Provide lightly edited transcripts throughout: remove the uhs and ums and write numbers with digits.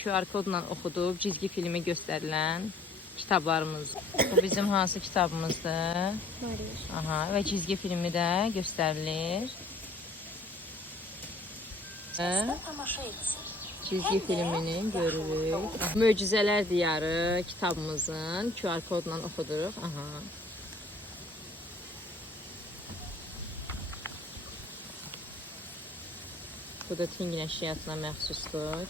QR kodla oxudub cizgi filmi göstərilən kitablarımız. Bu bizim hansı kitabımızdır? Aha, və cizgi filmi də göstərilir. Çizgi filmini görürük. Möcüzələr Diyarı kitabımızın QR kodla oxuduruq. Aha. Bu da Tingin əşyasına məxsusdur.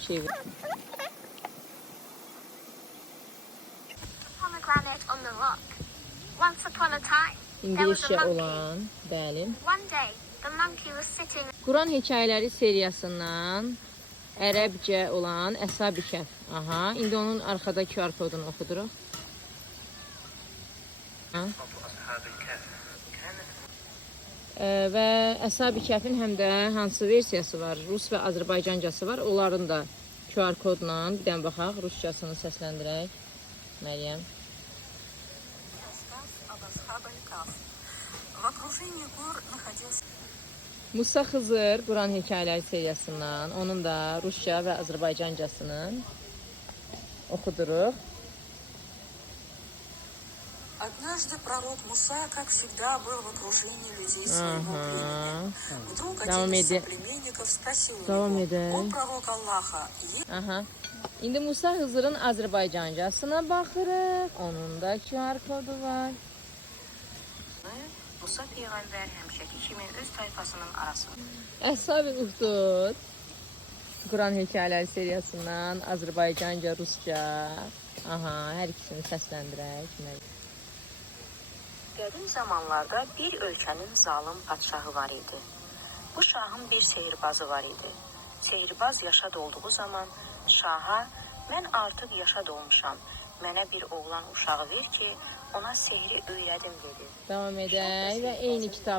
İngiliscə olan, bəli. Quran hekayələri seriyasından ərəbcə olan Əshab-ı Kəhf. Aha, indi onun arxada QR kodunu oxuduruq. Və Əshab-ı Kəhfin həm də hansı versiyası var? Rus və Azərbaycancası var. Onların da QR kodla bir dənə baxaq. Ruscasını səsləndirək. Məryəm. Musa Xızır Quran hekayələri seriyasından, onun da Rusca və Azərbaycancasını oxuduruq. Однажды пророк Муса, как всегда, был в окружении людей своего племени. Вдруг один из соплеменников спросил у него: «О пророк Аллаха, Aha. İndi Musa Xızırın Azərbaycancasına baxırıq. Onun da QR kodu var. Musa peyğəmbər həmişəki kimi öz tayfasının arasında. Əshab-ı Uhdud Quran hekayələri seriyasından Azərbaycanca, Rusca. Aha, hər ikisini səsləndirək. Qədim zamanlarda bir ölkənin zalım padşahı var idi. Bu şahın bir sehirbazı var idi. Sehirbaz yaşad olduğu zaman şaha, mən artıq yaşad olmuşam, mənə bir oğlan uşağı ver ki, ona sehri öyrədim dedi. Davam edək və eyni kitab.